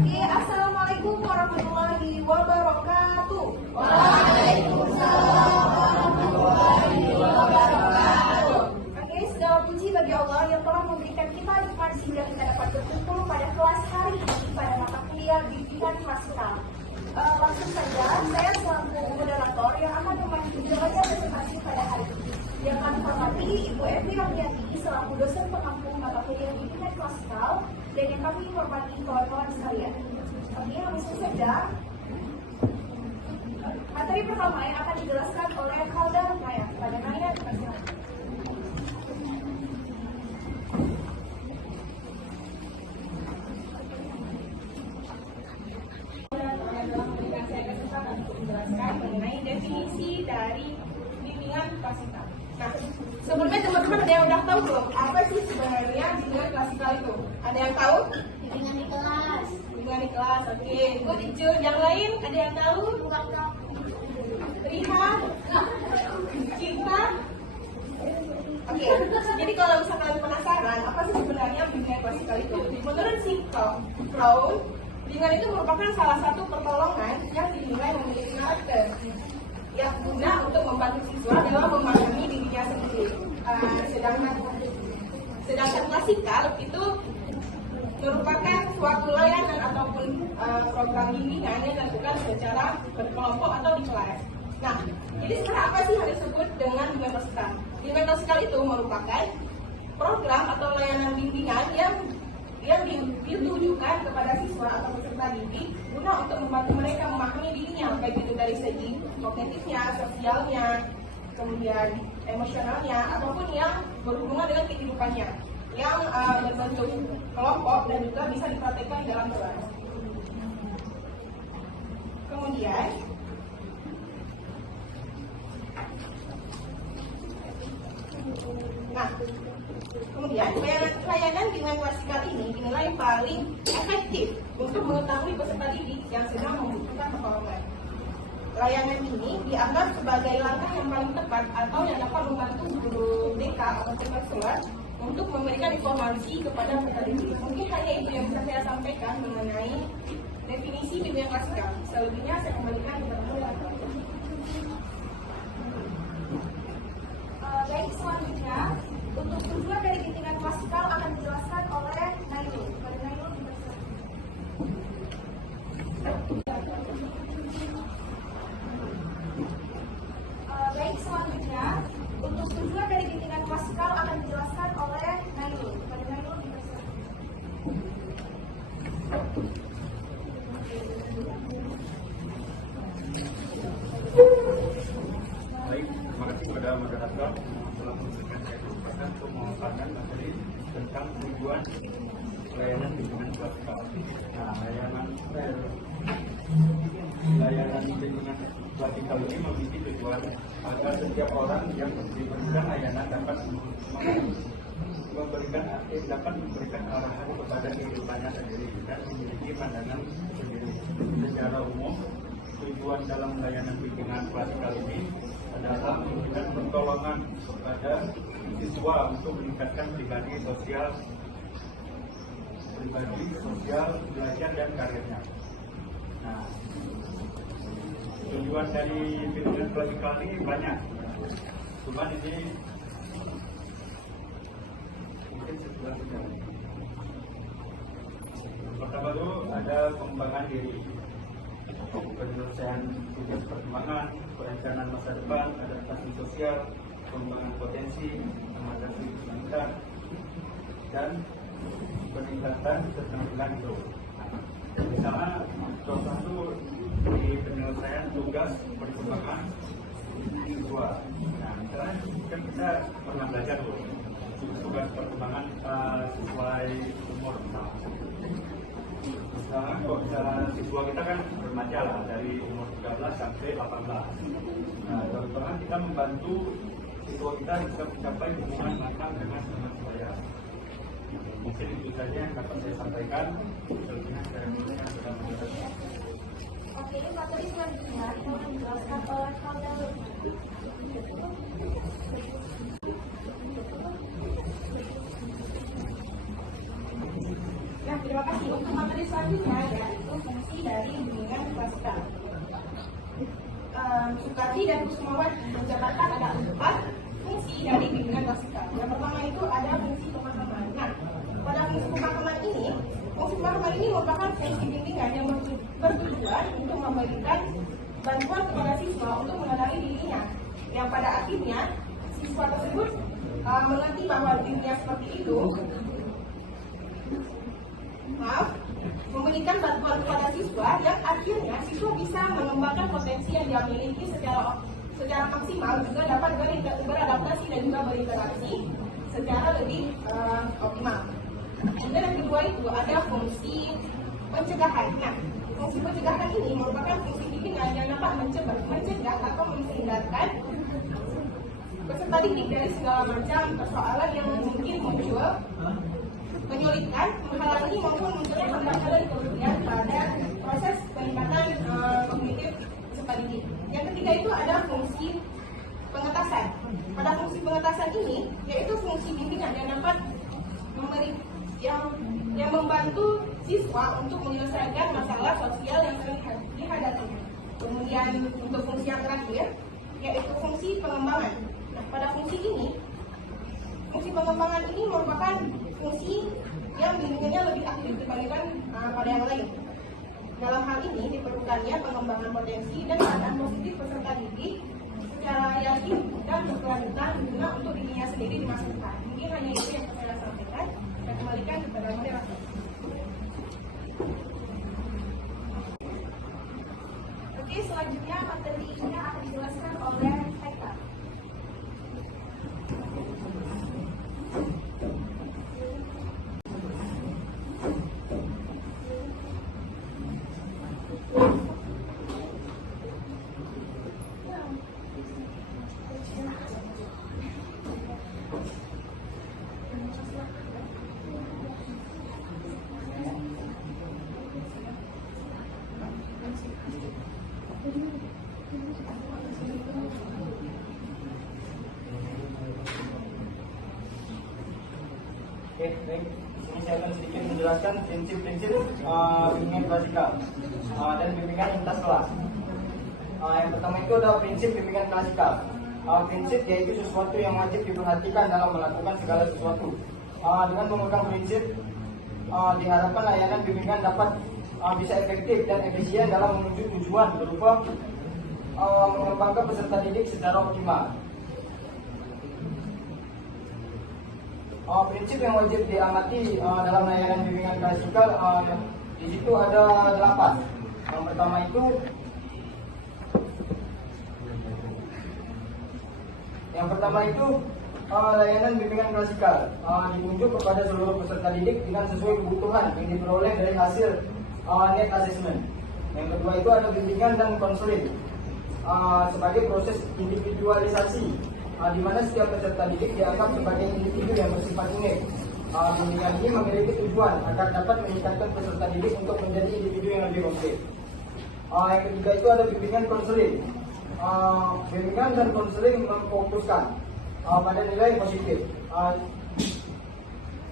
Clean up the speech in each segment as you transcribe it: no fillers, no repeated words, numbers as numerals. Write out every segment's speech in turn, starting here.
Oke, Assalamualaikum warahmatullahi wabarakatuh. Waalaikumsalam warahmatullahi wabarakatuh. Oke, segala puji bagi Allah yang telah memberikan kita nikmat sehingga kita dapat berkumpul pada kelas hari ini pada mata kuliah bimbingan klasikal. Langsung saja, saya selaku moderator yang akan memandu jalannya presentasi pada hari ini. Yang kami hormati Ibu Evi Rahmiati selaku dosen pengampu mata kuliah bimbingan klasikal dan yang kami hormati kawan-kawan sekalian. Oke, langsung saja. Materi pertama yang akan dijelaskan oleh Halda Naya. Pada Naya, dipersilakan. Menjelaskan mengenai definisi dari bimbingan klasikal. Nah, sebelumnya teman-teman ada yang udah tahu belum apa sih sebenarnya bimbingan klasikal itu? Ada yang tahu? Bimbingan di kelas. Bimbingan di kelas, oke. Good, Icul. Yang lain ada yang tahu? Lihat, cinta. Oke, jadi kalau misalkan penasaran apa sih sebenarnya bimbingan klasikal itu? Menurut si Crown, bimbingan itu merupakan salah satu pertolongan yang dinilai memiliki karakter yang guna untuk membantu siswa dalam memahami dirinya sendiri. Sedangkan klasikal itu merupakan suatu layanan ataupun program bimbingan yang dilakukan secara berkelompok atau di kelas. Nah, jadi sebenarnya apa sih yang disebut dengan bimbingan klasikal? Bimbingan klasikal itu merupakan program atau layanan bimbingan yang ditujukan kepada siswa atau peserta didik guna untuk membantu mereka memahami dirinya, baik itu dari segi kognitifnya, sosialnya, kemudian emosionalnya, ataupun yang berhubungan dengan kehidupannya, yang berbentuk kelompok dan juga bisa dipraktekkan dalam kelas. Kemudian, layanan bimbingan klasikal ini dinilai paling efektif untuk mengetahui peserta didik yang sedang membutuhkan pertolongan. Layanan ini dianggap sebagai langkah yang paling tepat atau yang dapat membantu guru BK atau profesor untuk memberikan informasi kepada peserta didik. Mungkin hanya itu yang bisa saya sampaikan mengenai definisi bimbingan klasikal. Selebihnya saya kembalikan kepada moderator. Baik, selanjutnya untuk tujuan dari bimbingan klasikal akan dijelaskan oleh Nailul. Pada Nailul, baik, selanjutnya untuk tujuan dari bimbingan klasikal akan dijelaskan oleh Nailul. Pada Nailul, Baik, terima kasih kepada moderator telah memberikan saya kesempatan untuk memaparkan materi tentang tujuan layanan bimbingan klasikal. Nah, layanan bimbingan klasikal ini memiliki tujuan agar setiap orang yang diberikan layanan dapat memberikan arahan kepada kehidupannya sendiri dan memiliki pandangan sendiri. Secara umum, tujuan dalam layanan bimbingan klasikal ini adalah memberikan pertolongan kepada siswa untuk meningkatkan pribadi sosial, belajar dan karirnya. Nah, tujuan dari bimbingan klasikal ini banyak, cuma ini mungkin sesuatu yang pertama itu ada pengembangan diri, penyelesaian tugas perkembangan, perencanaan masa depan, adaptasi sosial, pengembangan potensi, mengatasi kesulitan, dan peningkatan keterampilan hidup. Misalnya, contoh di penyelesaian tugas perkembangan siswa. Nah, misalnya kan kita pernah belajar tugas perkembangan sesuai umur. Misalnya kalau misalnya siswa kita kan remaja lah, dari umur 13 sampai 18. Nah, contohnya kita membantu siswa kita bisa mencapai hubungan makan dengan teman sebaya. Mungkin itu saja yang dapat saya sampaikan. Selebihnya saya berikan kepada moderator. oke, materi selanjutnya itu dijelaskan oleh Halda. Nah, terima kasih. Untuk materi selanjutnya ya, Sukardi dan Kusumawat menjabarkan ada 4 fungsi dari bimbingan klasikal. Yang pertama itu ada fungsi pemahaman. Nah, pada fungsi pemahaman ini merupakan fungsi bimbingan yang bertujuan untuk memberikan bantuan kepada siswa untuk mengenali dirinya, yang pada akhirnya siswa tersebut mengerti bahwa dirinya seperti itu, memberikan bantuan kepada siswa yang akhirnya siswa bisa mengembangkan potensi yang dia miliki secara maksimal, juga dapat beradaptasi dan juga berinteraksi secara lebih optimal. Kemudian yang kedua itu ada fungsi pencegahan. Nah, fungsi pencegahan ini merupakan fungsi bimbingan yang dapat mencegah atau menghindarkan peserta didik dari segala macam persoalan yang mungkin muncul, menyulitkan, menghalangi maupun munculnya pembatalan kemudian pada proses peningkatan kognitif peserta didik. Yang ketiga itu ada fungsi pengetasan. Pada fungsi pengetasan ini yaitu fungsi bimbingan yang dapat yang membantu siswa untuk menyelesaikan masalah sosial yang sering dihadapi. Kemudian untuk fungsi yang terakhir yaitu fungsi pengembangan. Nah, pada fungsi pengembangan ini merupakan fungsi yang bimbingannya lebih aktif dibandingkan pada yang lain. Dalam hal ini diperlukannya pengembangan potensi dan keadaan positif peserta didik secara yakin dan berkelanjutan guna untuk dirinya sendiri di masa depan. Mungkin hanya itu yang saya sampaikan. Saya kembalikan kepada moderator. Oke, selanjutnya materi ini akan dijelaskan oleh Haikal. Oke, baik. Ini saya akan sedikit menjelaskan prinsip-prinsip bimbingan klasikal dan bimbingan lintas kelas. Yang pertama itu ada prinsip bimbingan klasikal. Prinsip yaitu sesuatu yang wajib diperhatikan dalam melakukan segala sesuatu. Dengan memegang prinsip, diharapkan layanan bimbingan dapat bisa efektif dan efisien dalam menuju tujuan berupa mengembangkan peserta didik secara optimal. Prinsip yang wajib diamati dalam layanan bimbingan klasikal di situ ada 8. Yang pertama itu layanan bimbingan klasikal ditunjuk kepada seluruh peserta didik dengan sesuai kebutuhan yang diperoleh dari hasil need assessment. Yang kedua itu ada bimbingan dan konseling sebagai proses individualisasi, di mana setiap peserta didik dianggap sebagai individu yang bersifat unik. Bimbingan ini memiliki tujuan agar dapat meningkatkan peserta didik untuk menjadi individu yang lebih komplit. Yang ketiga itu ada bimbingan konseling. Bimbingan dan konseling memfokuskan pada nilai positif.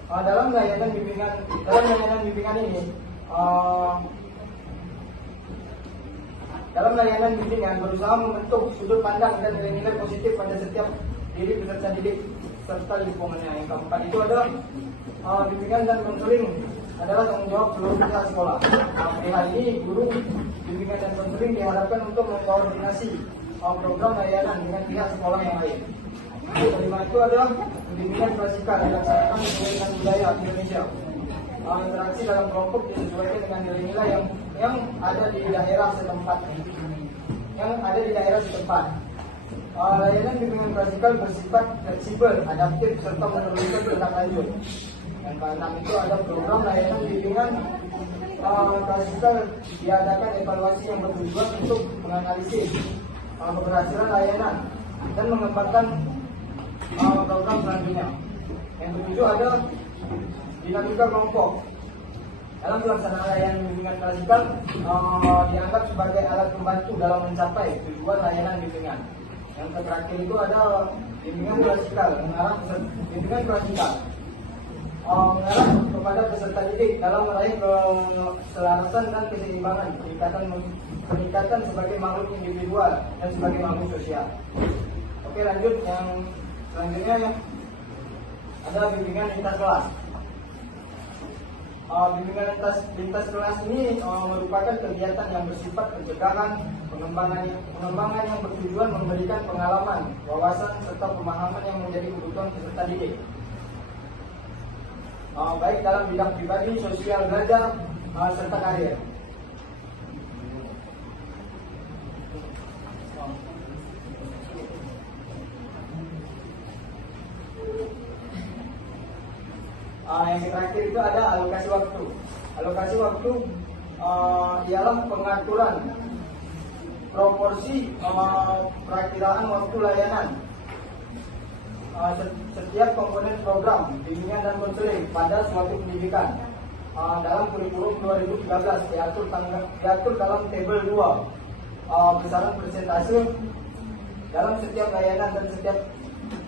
Dalam layanan bimbingan ini, dalam layanan bimbingan berusaha membentuk sudut pandang dan nilai-nilai positif pada setiap diri peserta didik serta lingkungannya. Yang keempat itu ada bimbingan dan konseling adalah tanggung jawab seluruh pihak sekolah. Hal ini guru bimbingan dan konseling diharapkan untuk mengkoordinasi program layanan dengan pihak sekolah yang lain. Yang kelima itu adalah bimbingan klasikal dilaksanakan sesuai dengan budaya Indonesia. Interaksi dalam kelompok disesuaikan dengan nilai-nilai yang ada di daerah setempat. Layanan bimbingan klasikal bersifat fleksibel, adaptif, serta meneruskan tindak lanjut. Yang keenam itu ada program layanan bimbingan klasikal diadakan evaluasi yang bertujuan untuk menganalisis keberhasilan layanan dan mengembangkan program selanjutnya. Yang ketujuh ada dinamika kelompok. Dalam pelaksanaan layanan bimbingan klasikal dianggap sebagai alat pembantu dalam mencapai tujuan layanan bimbingan. Yang terakhir itu ada bimbingan klasikal, bimbingan klasikal mengarah kepada peserta didik dalam meraih keselarasan dan keseimbangan peningkatan sebagai makhluk individual dan sebagai makhluk sosial. Oke, lanjut yang selanjutnya ya. Ada bimbingan lintas kelas. Bimbingan lintas kelas ini merupakan kegiatan yang bersifat pencegahan, pengembangan yang bertujuan memberikan pengalaman, wawasan serta pemahaman yang menjadi kebutuhan peserta didik. Baik dalam bidang pribadi, sosial, belajar, serta karir. Yang terakhir itu ada alokasi waktu. Alokasi waktu ialah pengaturan proporsi perakiraan waktu layanan setiap komponen program bimbingan dan konseling pada suatu pendidikan dalam kurikulum 2013 diatur dalam tabel 2 besaran persentase dalam setiap layanan dan setiap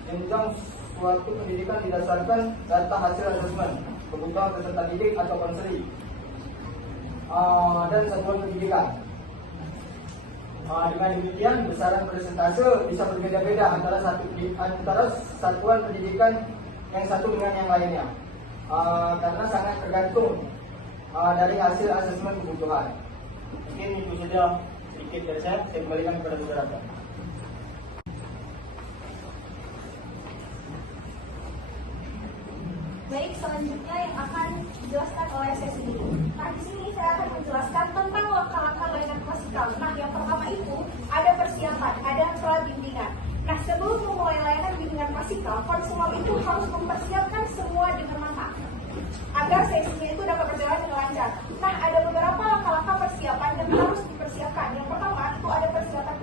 jenjang suatu pendidikan didasarkan data hasil asesmen kebutuhan peserta didik atau konseling dan satuan pendidikan. Dengan demikian besaran persentase bisa berbeda-beda antara satuan pendidikan yang satu dengan yang lainnya karena sangat tergantung dari hasil asesmen kebutuhan. Mungkin itu saja sedikit dari saya kembalikan kepada saudara. Baik, selanjutnya yang akan dijelaskan oleh saya sendiri. Nah, di sini saya akan menjelaskan tentang langkah-langkah layanan klasikal. Nah, yang pertama itu ada persiapan, ada pra-bimbingan. Nah, sebelum memulai layanan bimbingan klasikal, konselor itu harus mempersiapkan semua dengan matang agar sesinya itu dapat berjalan dengan lancar. Nah, ada beberapa langkah-langkah persiapan yang harus dipersiapkan. Yang pertama itu ada persiapan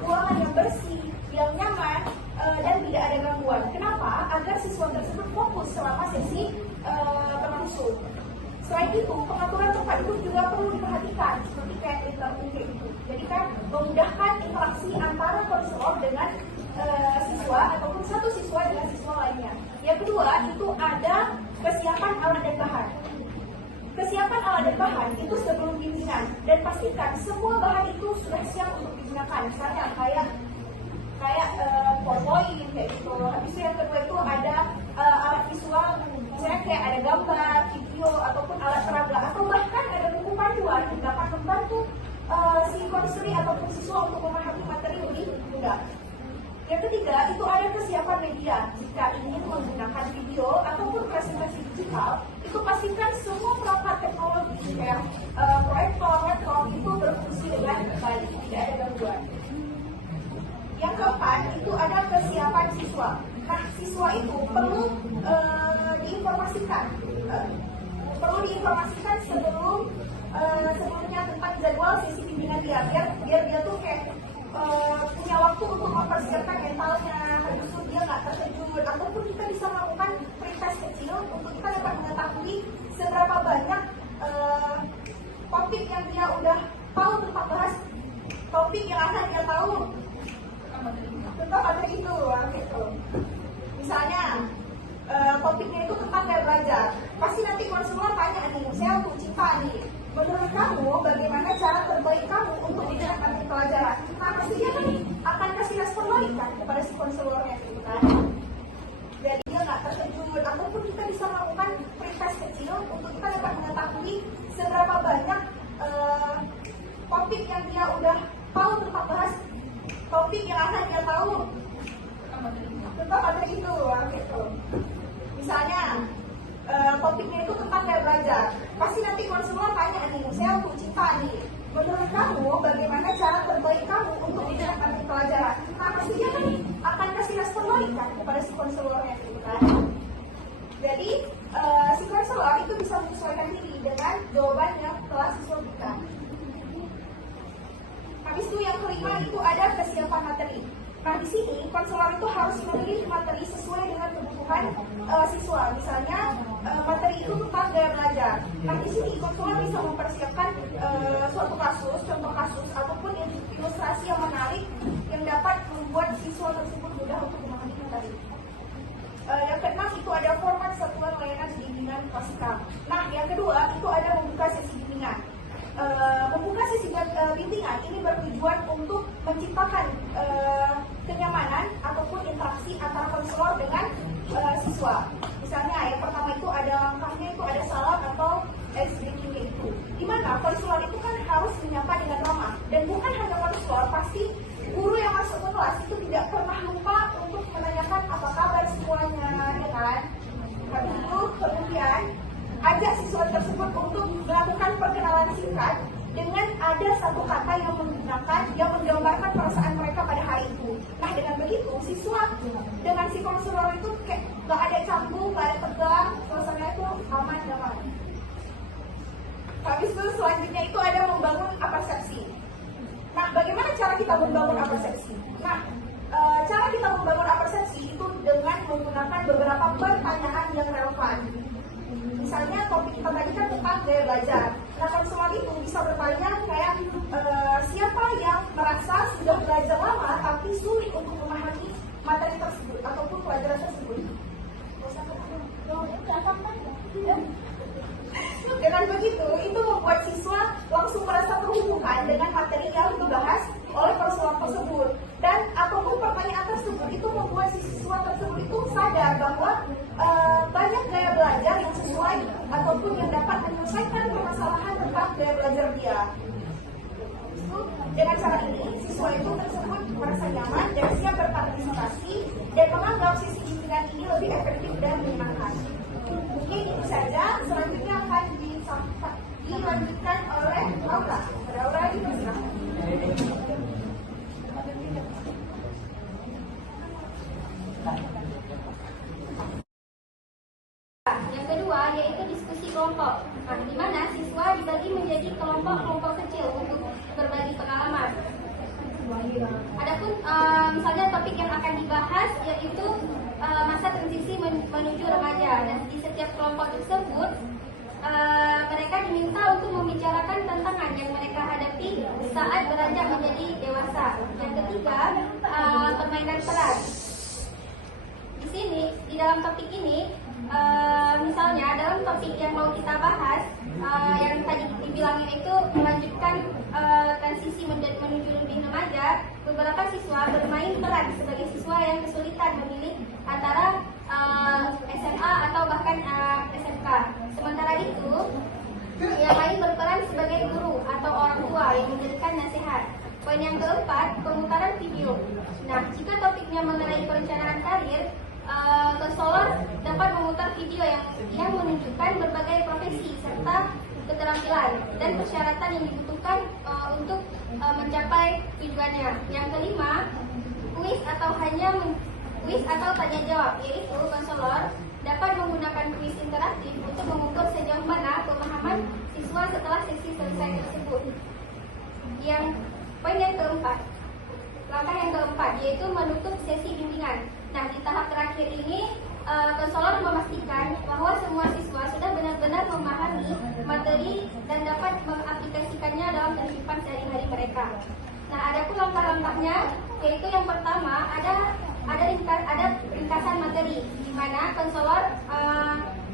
ruangan yang bersih, yang nyaman, dan tidak ada gangguan. Kenapa? Agar siswa tersebut fokus selama sesi berlangsung. Selain itu, pengaturan tempat duduk juga perlu diperhatikan, seperti kayak interview itu. Jadi kan memudahkan interaksi antara konselor dengan siswa ataupun satu siswa dengan siswa lainnya. Yang kedua itu ada kesiapan alat dan bahan. Kesiapan alat dan bahan itu sebelum bimbingan, dan pastikan semua bahan itu sudah siap untuk digunakan. Misalnya kayak PowerPoint kayak gitu. Habis itu yang kedua itu ada alat visual, misalnya kayak ada gambar, video ataupun alat peraga, atau bahkan ada buku panduan yang dapat membantu si konselor ataupun siswa untuk memahami materi lebih mudah. Yang ketiga itu ada kesiapan media. Jika ingin menggunakan video ataupun presentasi digital, itu pastikan semua perangkat teknologi kayak proyektor, laptop itu berfungsi dengan baik, tidak ada gangguan. Yang keempat itu ada kesiapan siswa. Nah, siswa itu perlu diinformasikan sebelumnya tentang jadwal sesi bimbingan dia, biar dia tuh kayak punya waktu untuk mempersiapkan mentalnya. Habis itu dia nggak terkejut, ataupun kita bisa melakukan pretest kecil untuk kita dapat mengetahui seberapa banyak topik yang dia udah tahu tentang bahas topik yang akan dia tahu tentang materi itu, gitu. Misalnya topiknya itu tentang gaya belajar, pasti nanti konselor tanya nih, saya untuk Cipa nih, menurut kamu bagaimana cara terbaik kamu untuk menjalankan materi pelajaran? Nah, pasti dia kan akan kasih respon balik kan kepada si konselornya gitu kan. Jadi dia nggak terkejut, ataupun kita bisa melakukan pretest kecil untuk kita dapat mengetahui seberapa banyak topik yang dia udah tahu tentang bahas topik yang akan dia tahu tentang materi itu, gitu. Misalnya topiknya itu tentang gaya belajar, pasti nanti konselor tanya nih, saya untuk Cipa nih, menurut kamu bagaimana cara terbaik kamu untuk menjalankan materi pelajaran? Nah, pasti dia kan akan kasih respon balik kan kepada si konselornya gitu kan. Jadi si konselor itu bisa menyesuaikan diri dengan jawaban yang telah siswa berikan. Habis itu yang kelima itu ada kesiapan materi. Nah, di sini konselor itu harus memilih materi sesuai dengan kebutuhan siswa. Misalnya materi itu tentang gaya belajar. Nah, di sini konselor bisa mempersiapkan suatu kasus, contoh kasus ataupun ilustrasi yang menarik yang dapat membuat siswa tersebut mudah untuk memahami materi. Yang keenam itu ada format satuan layanan Nah, konselor itu kan harus menyapa dengan ramah. Dan bukan hanya konselor, pasti guru yang masuk ke kelas itu tidak pernah lupa untuk menanyakan apa kabar semuanya, ya kan? Habis itu kemudian ajak siswa tersebut untuk melakukan perkenalan singkat dengan ada satu kata yang menggambarkan perasaan mereka pada hari itu. Nah, dengan begitu siswa dengan si konselor itu kayak gak ada canggung, gak ada tegang, suasana itu aman damai. Habis itu selanjutnya itu ada membangun persepsi. Nah, bagaimana cara kita membangun persepsi? Nah, cara kita membangun persepsi itu dengan menggunakan beberapa pertanyaan yang relevan. Misalnya topik kita tadi kan tentang gaya belajar. Nah, konselor itu bisa bertanya kayak siapa yang merasa sudah belajar lama tapi sulit untuk memahami materi tersebut ataupun pelajaran tersebut. Dengan begitu, itu membuat siswa langsung merasa terhubungkan dengan materi yang dibahas oleh konselor tersebut. Dan ataupun pertanyaan tersebut itu membuat si siswa tersebut itu sadar bahwa banyak gaya belajar yang sesuai ataupun yang dapat menyelesaikan permasalahan tentang gaya belajar dia. Dengan cara ini, siswa itu tersebut merasa nyaman dan siap berpartisipasi dan menganggap sisi bimbingan ini lebih efektif dan menyenangkan. Mungkin itu saja. Selanjutnya akan dilanjutkan oleh Laura. Laura dipersilakan. Yang kedua yaitu diskusi kelompok. Nah, di mana siswa dibagi menjadi kelompok-kelompok kecil untuk berbagi pengalaman. Adapun misalnya topik yang akan dibahas yaitu masa transisi menuju remaja. Dan di setiap kelompok tersebut mereka diminta untuk membicarakan tantangan yang mereka hadapi saat beranjak menjadi dewasa. Yang ketiga, permainan peran. Di sini, di dalam topik ini, misalnya dalam topik yang mau kita bahas, yang tadi dibilangin itu melanjutkan transisi menuju lebih remaja, beberapa siswa bermain peran sebagai siswa yang kesulitan memilih antara SMA atau bahkan SMK. Sementara itu, yang lain berperan sebagai guru atau orang tua yang memberikan nasihat. Poin yang keempat, pemutaran video. Nah, jika topiknya mengenai perencanaan karir, konselor dapat memutar video yang menunjukkan berbagai profesi serta keterampilan dan persyaratan yang dibutuhkan untuk mencapai tujuannya. Yang kelima, kuis atau tanya jawab, yaitu konselor dapat menggunakan kuis interaktif untuk mengukur sejauh mana pemahaman siswa setelah sesi selesai tersebut. Poin yang keempat, langkah yang keempat yaitu menutup sesi bimbingan. Nah, di tahap terakhir ini, konselor memastikan bahwa semua siswa sudah benar-benar memahami materi dan dapat mengaplikasikannya dalam kehidupan sehari-hari mereka. Nah, ada pun langkah-langkahnya, yaitu yang pertama ada ringkasan materi, di mana konselor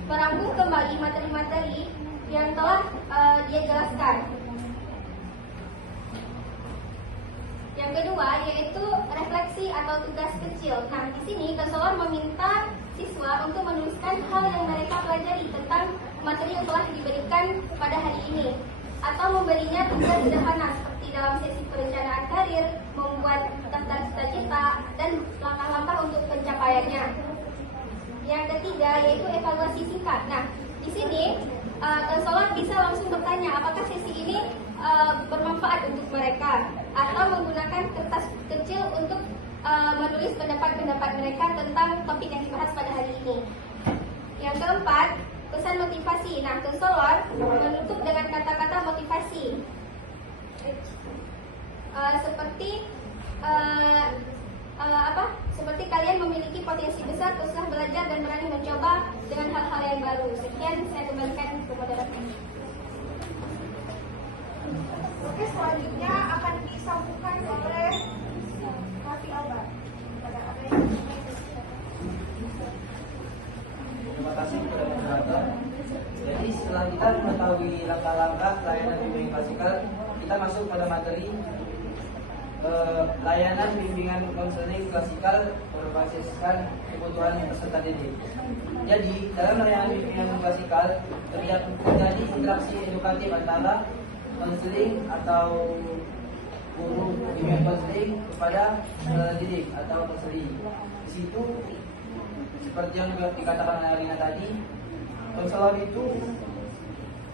merangkum kembali materi-materi yang telah dia jelaskan. Yang kedua yaitu refleksi atau tugas kecil. Nah, di sini konselor meminta siswa untuk menuliskan hal yang mereka pelajari tentang materi yang telah diberikan pada hari ini, atau memberinya tugas sederhana seperti dalam sesi perencanaan karir, membuat daftar cita-cita dan langkah-langkah untuk pencapaiannya. Yang ketiga yaitu evaluasi singkat. Nah, di sini konselor bisa langsung bertanya apakah sesi ini bermanfaat untuk mereka, atau menggunakan kertas kecil untuk menulis pendapat-pendapat mereka tentang topik yang dibahas pada hari ini. Yang keempat, pesan motivasi. Nah, konselor menutup dengan kata-kata motivasi seperti kalian memiliki potensi besar, teruslah belajar dan berani mencoba dengan hal-hal yang baru. Sekian, saya kembalikan ke moderator. Oke, selanjutnya akan disambungkan oleh Raffi Albar. Terima kasih kepada moderator. Jadi setelah kita mengetahui langkah-langkah layanan bimbingan klasikal, kita masuk pada materi layanan bimbingan konseling klasikal berbasiskan kebutuhan peserta didik. Jadi dalam layanan bimbingan klasikal terjadi interaksi edukatif antara konseling atau guru bimbingan konseling kepada peserta didik atau konseli. Di situ seperti yang dikatakan oleh Alina tadi, konselor itu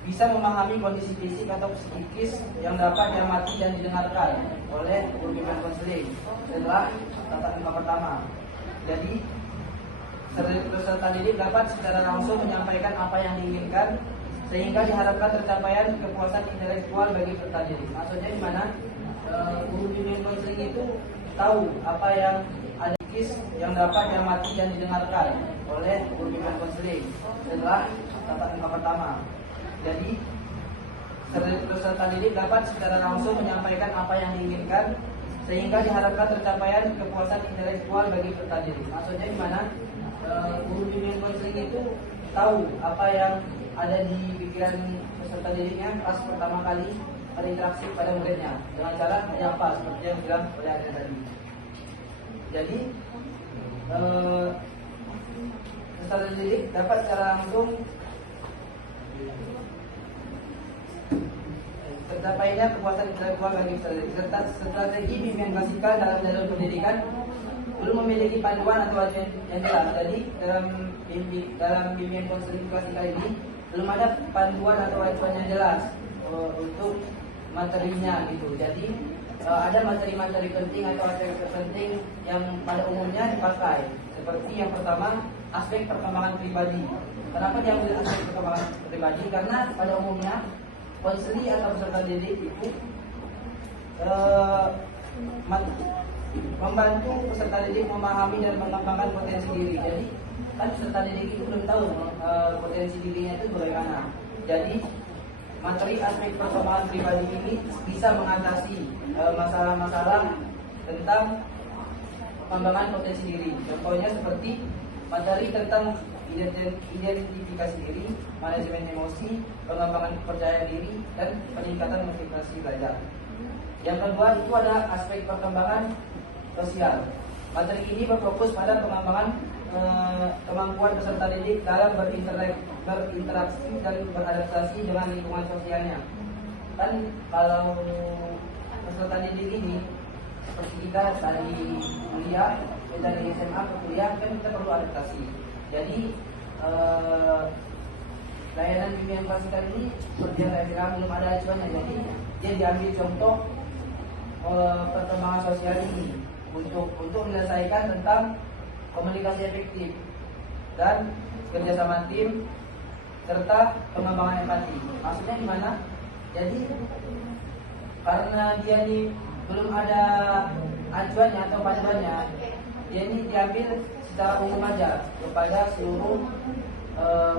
bisa memahami kondisi fisik atau psikis yang dapat diamati dan didengarkan oleh guru bimbingan konseling setelah tatap muka pertama. Jadi peserta didik dapat secara langsung menyampaikan apa yang diinginkan sehingga diharapkan tercapaian kepuasan intelektual bagi peserta didik. Maksudnya di mana guru bimbingan konseling itu tahu apa yang ada yang dapat diamati dan didengarkan oleh guru bimbingan konseling setelah tatap muka pertama. Jadi peserta didik dapat secara langsung menyampaikan apa yang diinginkan sehingga diharapkan tercapaian kepuasan intelektual bagi peserta didik. Maksudnya di mana guru bimbingan konseling itu tahu apa yang ada di pikiran peserta didiknya pas pertama kali berinteraksi pada muridnya dengan cara menyapa seperti yang bilang oleh Adrian tadi. Jadi peserta didik dapat secara langsung tercapainya kepuasan intelektual bagi peserta didik. Serta strategi bimbingan klasikal dalam jalur pendidikan belum memiliki panduan atau acuan yang jelas. Jadi dalam bimbingan konseling klasikal ini belum ada panduan atau acuan yang jelas untuk materinya gitu. Jadi ada materi-materi penting atau aspek penting yang pada umumnya dipakai. Seperti yang pertama, aspek perkembangan pribadi. Kenapa diambil aspek perkembangan pribadi? Karena pada umumnya konseli atau peserta didik itu membantu peserta didik memahami dan mengembangkan potensi diri. Jadi kan peserta didik itu belum tahu potensi dirinya itu bagaimana. Jadi materi aspek perkembangan pribadi ini bisa mengatasi masalah-masalah tentang pengembangan potensi diri. Contohnya seperti materi tentang identifikasi diri, manajemen emosi, pengembangan kepercayaan diri, dan peningkatan motivasi belajar. Yang kedua itu ada aspek perkembangan sosial. Materi ini berfokus pada pengembangan kemampuan peserta didik dalam berinteraksi dan beradaptasi dengan lingkungan sosialnya. Kan kalau peserta didik ini seperti kita dari kuliah, dari SMA ke kuliah kan kita perlu adaptasi. Jadi layanan bimbingan klasikal ini seperti yang saya bilang belum ada acuannya. Jadi dia diambil contoh perkembangan sosial ini untuk menyelesaikan tentang komunikasi efektif dan kerjasama tim serta pengembangan empati. Maksudnya gimana? Jadi karena dia ini belum ada acuannya atau panduannya, dia ini diambil secara umum aja kepada seluruh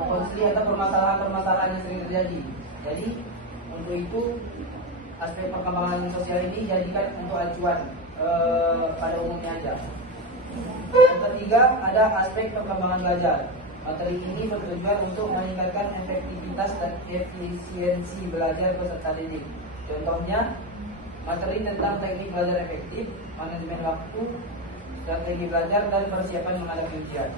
konseli atau permasalahan-permasalahan yang sering terjadi. Jadi untuk itu aspek perkembangan sosial ini dijadikan untuk acuan pada umumnya aja. Yang ketiga ada aspek perkembangan belajar. Materi ini bertujuan untuk meningkatkan efektivitas dan efisiensi belajar peserta didik. Contohnya materi tentang teknik belajar efektif, manajemen waktu, strategi belajar, dan persiapan menghadapi ujian.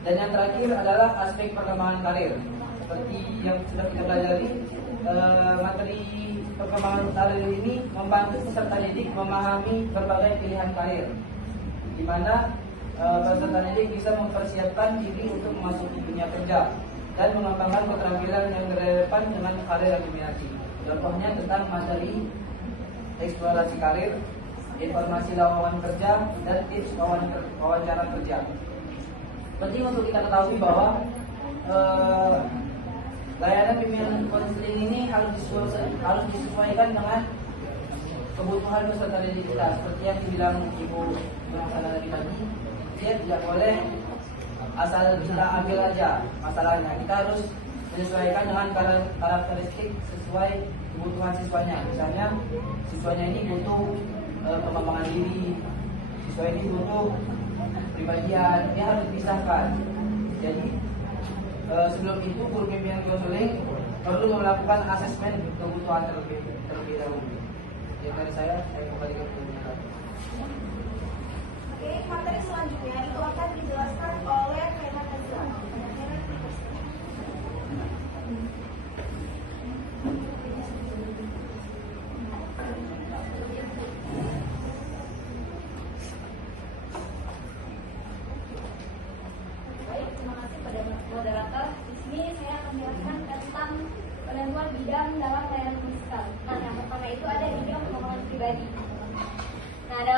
Dan yang terakhir adalah aspek perkembangan karir. Seperti yang sudah kita pelajari, materi perkembangan karir ini membantu peserta didik memahami berbagai pilihan karir, di mana peserta didik bisa mempersiapkan diri untuk memasuki dunia kerja dan mengembangkan keterampilan yang relevan dengan karir yang diminati. Contohnya tentang materi eksplorasi karir, informasi lowongan kerja, dan tips wawancara kerja. Penting untuk kita ketahui bahwa layanan bimbingan konseling ini harus disesuaikan dengan kebutuhan peserta didik kita. Seperti yang dibilang Ibu Masalah tadi, dia tidak boleh asal kita ambil aja masalahnya. Kita harus menyesuaikan dengan karakteristik sesuai kebutuhan siswanya. Misalnya siswanya ini butuh pengembangan diri, siswa ini butuh pribadian, dia harus dipisahkan. Jadi sebelum itu guru bimbingan konseling perlu melakukan asesmen kebutuhan terlebih dahulu. Jadi dari saya kembalikan ke Oke, materi selanjutnya itu akan dijelaskan oleh Rena Nazila.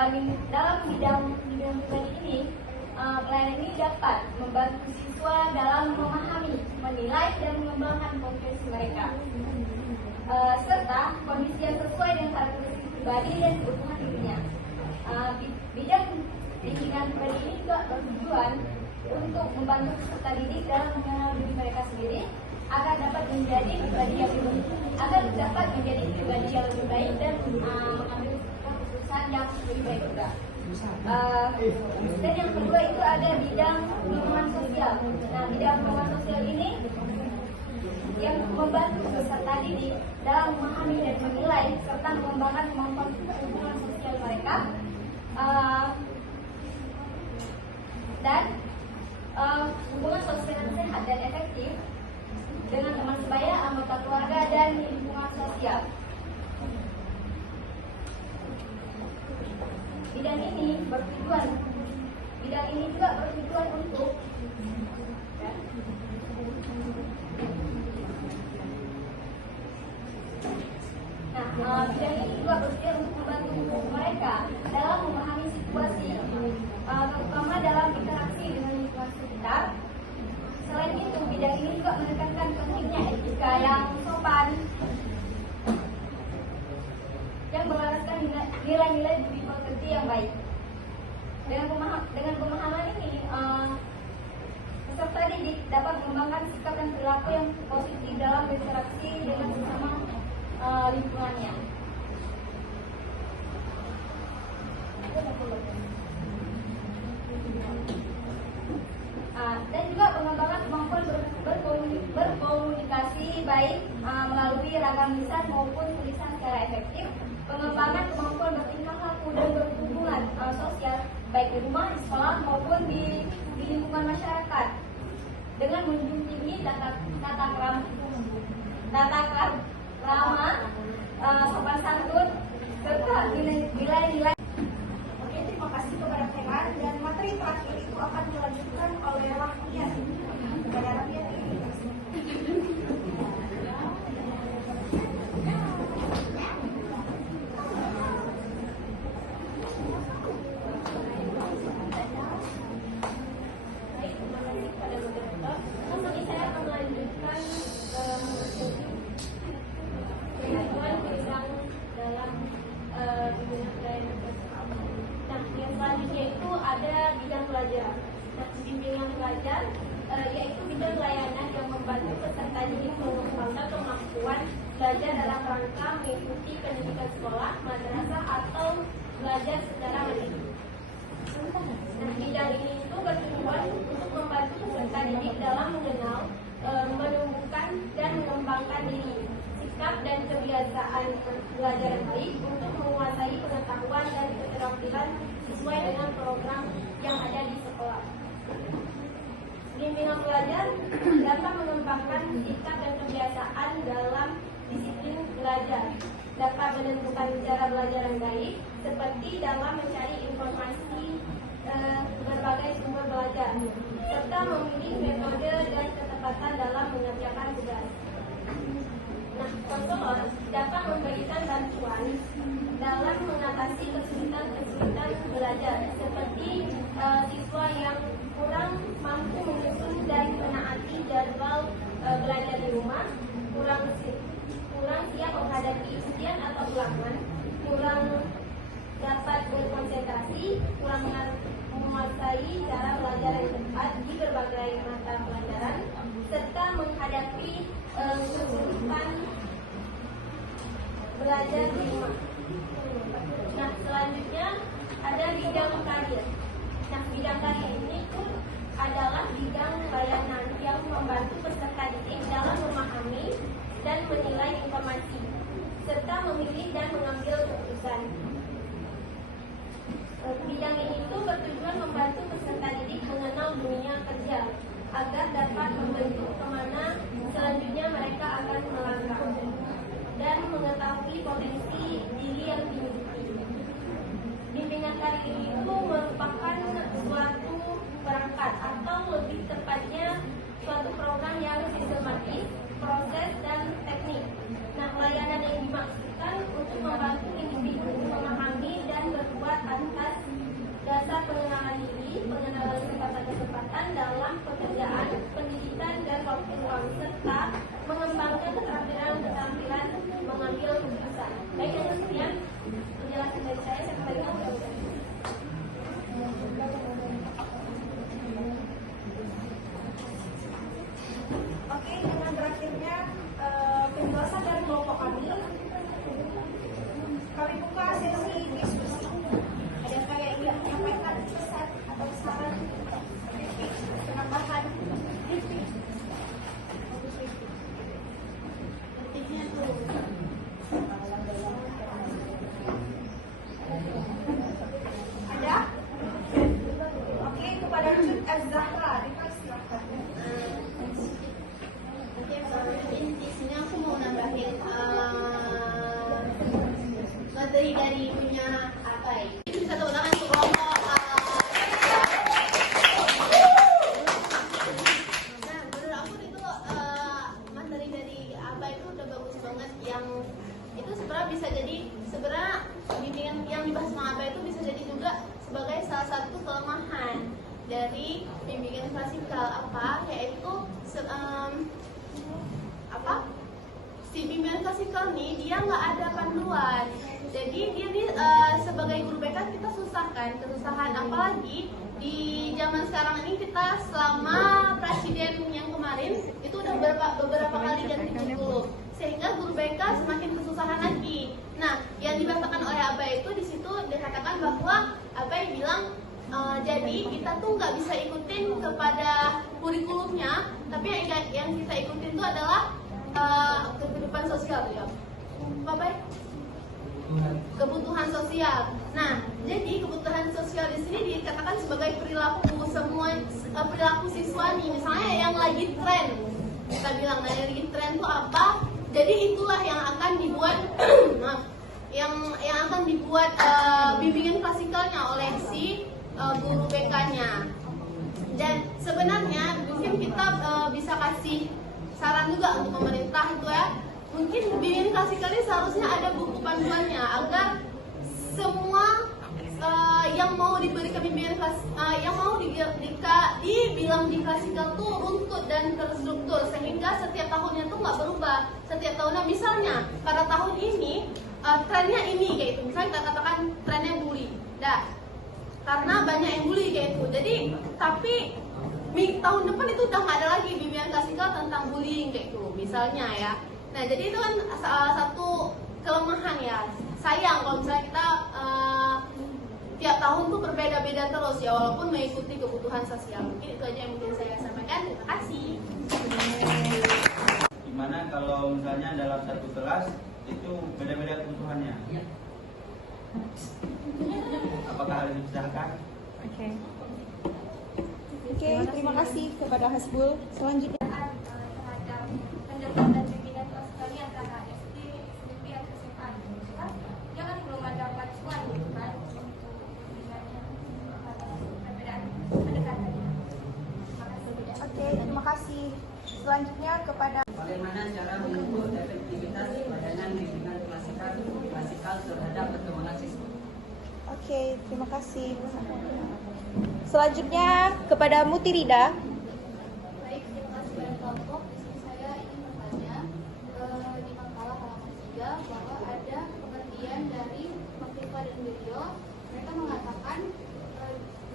dalam bidang pribadi ini, pelayanan ini dapat membantu siswa dalam memahami, menilai, dan mengembangkan kompetensi mereka, serta kondisi yang sesuai dengan karakteristik pribadi dan kebutuhan dirinya. Bidang pendidikan pribadi ini juga bertujuan untuk membantu peserta didik dalam mengenal diri mereka sendiri agar dapat menjadi pribadi yang lebih baik dan mengambil keputusan yang lebih baik juga. Dan yang kedua itu ada bidang pengembangan sosial. Nah, bidang pengembangan sosial ini yang membantu peserta didik dalam memahami dan menilai serta mengembangkan kemampuan hubungan sosial mereka dan hubungan sosial yang sehat dan efektif dengan teman sebaya, anggota keluarga, dan lingkungan sosial. Bidang ini juga bertujuan untuk membantu mereka dalam memahami situasi, terutama dalam interaksi dengan lingkungan sekitar. Selain itu, bidang ini juga menekankan pentingnya etika yang sopan, yang berlandaskan nilai-nilai budi pekerti yang baik. Dengan pemahaman ini, peserta didik dapat mengembangkan sikap dan perilaku yang positif dalam berinteraksi dengan sesama lingkungannya. Dan juga pengembangan kemampuan berkomunikasi baik melalui ragam lisan maupun tulisan secara efektif, pengembangan kemampuan bertingkah laku dan berhubungan sosial baik di rumah, di sekolah maupun di lingkungan masyarakat dengan menjunjung tinggi tata krama, sopan santun serta nilai-nilai. Oke, terima kasih kepada Feran, dan materi terakhir itu akan dilanjutkan oleh Rahmian. Kepada Rahmian ini. Baik, terima kasih kepada moderator. Kali saya akan melanjutkan pengetahuan bidang dalam bidang pelayanan. Nah, yang selanjutnya itu ada bidang pelajaran. Nah, bimbingan pelajar yaitu bidang pelayanan yang membantu peserta didik mengembangkan kemampuan belajar dalam rangka mengikuti pendidikan sekolah, madrasah, atau belajar secara mandiri. Nah, bidang ini itu bertujuan untuk membantu peserta didik dalam mengenal, menumbuhkan, dan mengembangkan diri, sikap dan kebiasaan belajar yang baik untuk menguasai pengetahuan dan keterampilan sesuai dengan program yang ada di sekolah. Bimbingan pelajar dapat mengembangkan sikap dan kebiasaan dalam disiplin belajar, dapat menentukan cara belajar yang baik, seperti dalam mencari informasi berbagai sumber belajar, serta memilih metode dan ketepatan dalam mengerjakan tugas. Nah, konselor dapat memberikan bantuan dalam mengatasi kesulitan belajar, seperti siswa yang kurang mampu menyusun dan menaati jadwal belajar di rumah, kurang siap menghadapi ujian atau ulangan, kurang dapat berkonsentrasi, kurang menguasai cara belajar yang tepat di berbagai mata pelajaran, serta menghadapi kesulitan belajar di rumah. Nah, selanjutnya ada bidang karir. Nah, bidang karir ini pun adalah bidang pelayanan yang membantu peserta didik dalam memahami dan menilai informasi, serta memilih dan mengambil keputusan. Bidang ini itu bertujuan membantu peserta didik mengenal dunia kerja agar dapat membentuk kemana selanjutnya mereka akan melangkah dan mengetahui potensi diri yang dimiliki. Bimbingan karir itu merupakan suatu perangkat atau lebih tepatnya suatu program yang sistematis, proses, dan teknik. Nah, pelayanan yang dimaksudkan untuk membantu individu memahami dan berbuat antar keterlibatan dalam pekerjaan, pendidikan, dan waktu luang, serta mengembangkan keterampilan mengambil keputusan. Baik, yang sekian penjelasan dari saya kembalikan ke Ustaz. Oke, dengan berakhirnya penjelasan dari kelompok kami buka sesi diskusi. Adakah yang ingin menyampaikan pesan atau saran, penambahan? Ada? Oke, kepada Jud Az-Zahra, dipersilakan. Di sini aku mau nambahin materi dari punya Abai. Bisa tepuk tangan untuk kelompok. Nah, menurut aku itu materi dari Abai itu udah bagus banget. Yang itu sebenarnya bisa jadi bimbingan yang dibahas sama Abai itu bisa jadi juga sebagai salah satu kelemahan dari bimbingan klasikal, yaitu si bimbingan klasikal nih dia nggak ada panduan, jadi dia nih sebagai guru BK kita kesusahan, apalagi di zaman sekarang ini kita selama presiden yang kemarin itu udah beberapa kali ganti kurikulum, sehingga guru BK semakin kesusahan lagi. Nah, yang dibahasakan oleh Abai itu di situ dikatakan bahwa Abai bilang jadi kita tuh nggak bisa ikutin kepada kurikulumnya, tapi yang kita ikutin itu adalah kehidupan sosial ya, Bapak? Kebutuhan sosial. Nah, jadi kebutuhan sosial di sini dikatakan sebagai perilaku siswa nih. Misalnya yang lagi tren, kita bilang yang lagi tren itu apa? Jadi itulah yang akan dibuat, yang akan dibuat bimbingan klasikalnya oleh si guru BK-nya. Dan sebenarnya mungkin kita bisa kasih saran juga untuk pemerintah itu ya, mungkin bimbingan klasikal ini seharusnya ada buku panduannya agar semua yang mau diberikan bimbingan yang mau dibilang di klasikal tuh runtut dan terstruktur, sehingga setiap tahunnya tuh nggak berubah. Setiap tahunnya misalnya pada tahun ini trennya ini kayak itu, misalnya kita katakan trennya bully, karena banyak yang bully kayak itu. Jadi tapi tahun depan itu udah nggak ada lagi bimbingan klasikal tentang bullying kayak itu misalnya ya. Nah, jadi itu kan salah satu kelemahan ya. Sayang kalau misalnya kita tiap tahun tuh berbeda-beda terus ya, walaupun mengikuti kebutuhan sosial. Mungkin itu aja yang mungkin saya sampaikan. Terima kasih. Gimana kalau misalnya dalam satu kelas itu beda-beda kebutuhannya? Apakah harus dipisahkan? Oke, terima kasih kepada Hasbul. Selanjutnya Terhadap pendekatan bimbingan klasikal antara SD, SMP, atau SMA gitu kan, dia kan belum ada panduan gitu kan untuk bimbingannya, perbedaan pendekatannya. Oke, terima kasih. Selanjutnya kepada Bagaimana cara mengukur efektivitas pelayanan bimbingan klasikal terhadap perkembangan siswa? Oke, terima kasih. Selanjutnya kepada Mutirida. Baik, terima kasih pada kelompok. Di sini saya ingin bertanya di makalah halaman 3 bahwa ada pengertian dari Makrifa dan Wiryo. Mereka mengatakan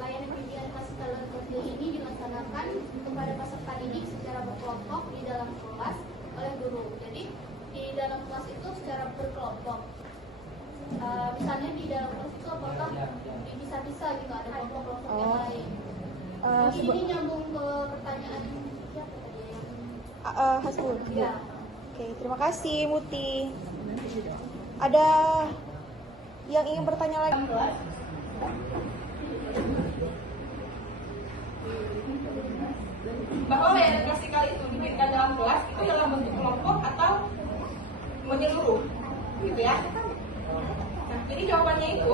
layanan bimbingan klasikal dan profil ini dilaksanakan kepada peserta didik secara berkelompok di dalam kelas oleh guru. Jadi di dalam kelas itu secara berkelompok. Misalnya di dalam kelas itu apakah bisa gitu ada kelompok-kelompok yang lain. Mungkin ini nyambung ke pertanyaan siapa tadi ya? Hasbul. Ya. Oke, terima kasih Muti. Ada yang ingin bertanya lagi? Bahwa layanan klasikal itu diberikan dalam kelas itu dalam bentuk kelompok atau menyeluruh, gitu ya. Nah, jadi jawabannya itu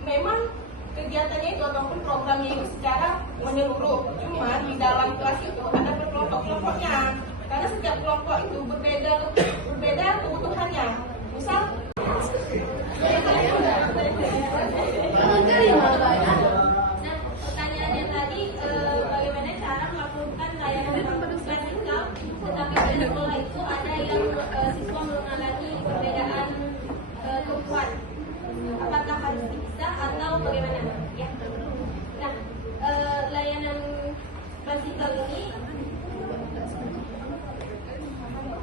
memang kegiatannya itu ataupun programnya itu secara menyeluruh. Cuma di dalam kelas itu ada berkelompok-kelompoknya. Karena setiap kelompok itu berbeda kebutuhannya. Misal Nah, pertanyaannya tadi bagaimana? Ya. Nah, layanan klasikal ini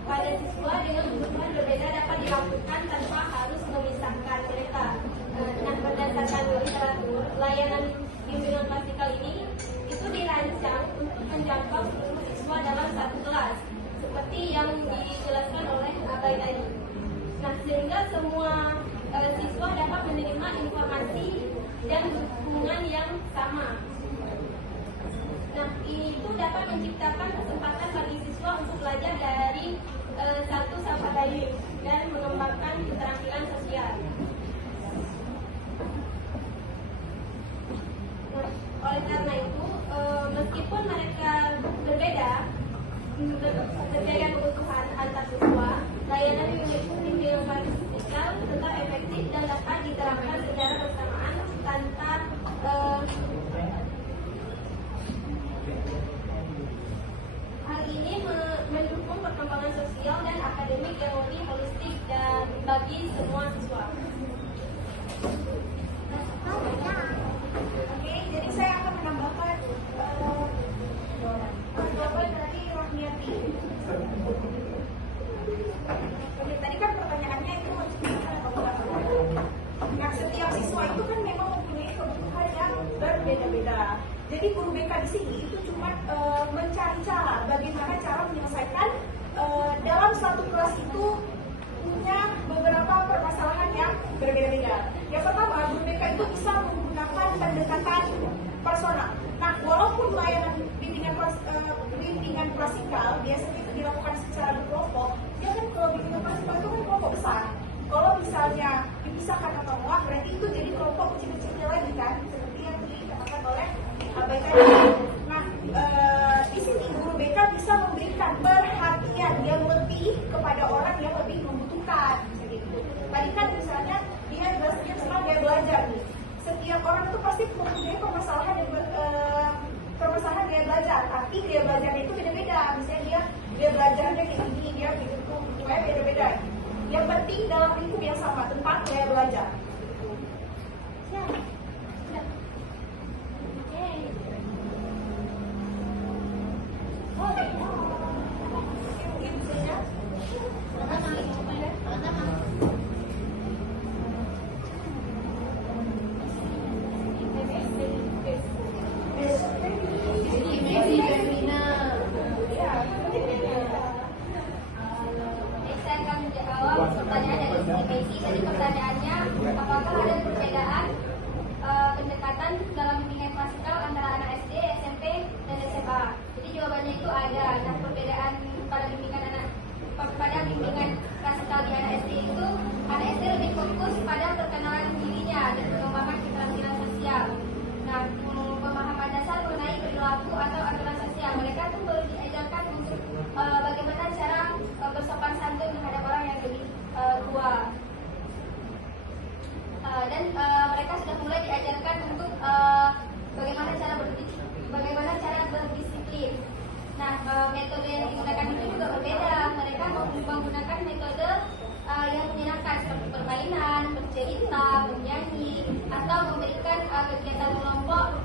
pada siswa dengan kebutuhan berbeda dapat dilakukan tanpa harus memisahkan mereka. Nah, berdasarkan literatur, layanan bimbingan klasikal ini itu dirancang untuk menjangkau seluruh siswa dalam satu kelas, seperti yang dijelaskan oleh Abai tadi. Nah, sehingga semua siswa dapat menerima informasi dan dukungan yang sama. Nah, ini itu dapat menciptakan kesempatan bagi siswa untuk belajar dari satu sampai lain dan mengembangkan keterampilan sosial. Nah, oleh karena itu, meskipun mereka berbeda kebutuhan antar siswa, layanan bimbingan klasikal tetap efektif dan dapat diterapkan secara bersamaan tanpa hal ini mendukung perkembangan sosial dan akademik yang lebih holistik dan bagi semua siswa. Oke, jadi saya akan menambahkan jawaban dari Rahmiati. Oke, tadi kan pertanyaannya itu menceritakan kebutuhan. Nah, setiap siswa itu kan memang mempunyai kebutuhan yang berbeda-beda. Jadi guru BK di sini itu cuma mencari cara bagaimana cara menyelesaikan dalam satu kelas itu punya beberapa permasalahan yang berbeda-beda. Yang pertama, guru BK itu bisa menggunakan pendekatan personal. Nah, walaupun layanan bimbingan klasikal biasanya itu dilakukan secara berkelompok, dia kan kalau bimbingan klasikal itu kan kelompok besar. Kalau misalnya dipisahkan atau enggak, berarti itu jadi kelompok kecil-kecilnya lagi kan, seperti yang dikatakan oleh Abai tadi. Nah, di sini guru BK bisa memberikan perhatian yang lebih kepada orang yang lebih membutuhkan. Gitu. Tadi kan misalnya dia jelasnya tentang gaya belajar nih. Setiap orang itu pasti mempunyai permasalahan gaya belajar, tapi gaya belajarnya itu beda-beda. Misalnya dia belajarnya kayak gini, dia gitu, pokoknya beda-beda. Yang penting dalam lingkup yang sama tentang gaya belajar. Ya. Jadi pertanyaannya, apakah ada perbedaan pendekatan dalam bimbingan klasikal antara anak SD, SMP, dan SMA? Jadi jawabannya itu ada. Nah, perbedaan pada bimbingan klasikal di anak SD itu, anak SD lebih fokus pada perkenalan dirinya dan pengembangan keterampilan sosial. Nah, pemahaman dasar mengenai perilaku atau aturan sosial, mereka tuh baru diajarkan untuk bagaimana cara bersopan santun terhadap orang yang lebih tua. Dan mereka sudah mulai diajarkan untuk bagaimana cara berdisiplin. Nah, metode yang digunakan itu juga berbeda. Mereka menggunakan metode yang menyenangkan seperti permainan, bercerita, bernyanyi, atau memberikan kegiatan kelompok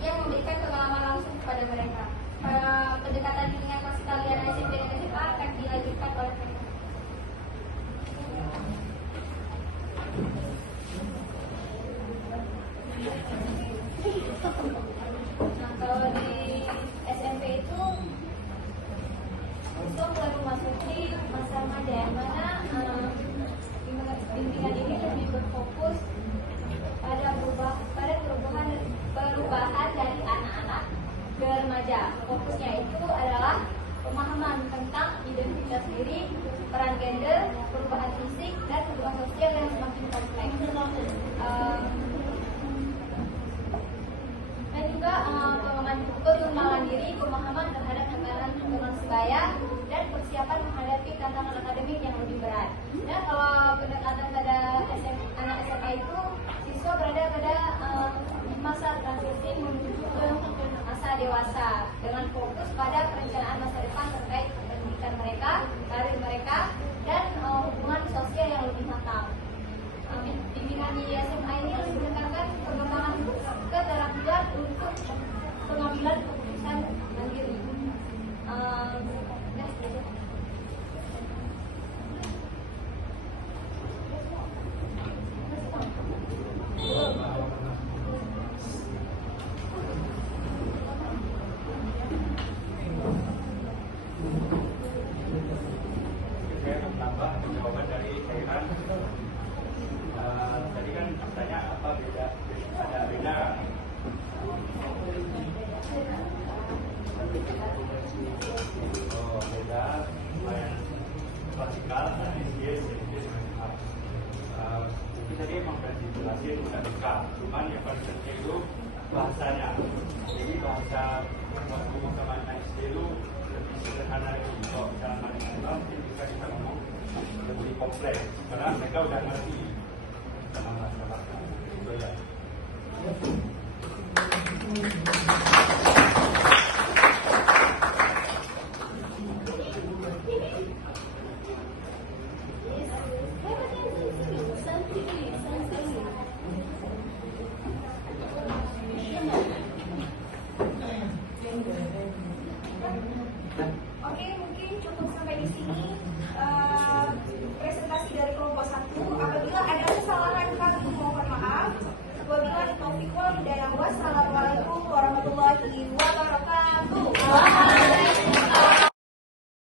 yang memberikan pengalaman langsung kepada mereka. Pendekatan bimbingan klasikal di anak SMP dan SMA akan dilanjutkan oleh mereka. Nah, kalau di SMP itu mulai memasuki masa remaja, yang mana bimbingan ini lebih berfokus pada perubahan dari anak-anak ke remaja. Fokusnya itu adalah pemahaman tentang identitas diri, peran gender, perubahan fisik, dan perubahan sosial yang semakin kompleks. Dan juga pengembangan diri, pemahaman terhadap lingkungan sebaya, dan persiapan menghadapi tantangan akademik yang lebih berat. Dan kalau pendekatan pada anak SMA itu, siswa berada pada masa transisi menuju ke masa dewasa dengan fokus pada perencanaan masa depan terkait pendidikan mereka, karir mereka, dan hubungan sosial yang lebih matang. Bimbingan di SMA ini lebih menekankan ada beda. Oh, beda layanan klasikal dan SDS semacam. Itu tadi emang sudah dijelasin udah dekat, cuman yang paling penting itu bahasanya. Jadi bahasa waktu sama anak SD itu lebih sederhana lagi. Kalau bicara nasional mungkin bisa kita ngomong lebih kompleks karena mereka udah ngerti sama masyarakat. Itu ya. Oke, mungkin cukup sampai di sini presentasi dari kelompok 1. Apabila ada kesalahan kami mohon maaf. Wabillahi taufiq wal hidayah. Wassalamualaikum warahmatullahi wabarakatuh.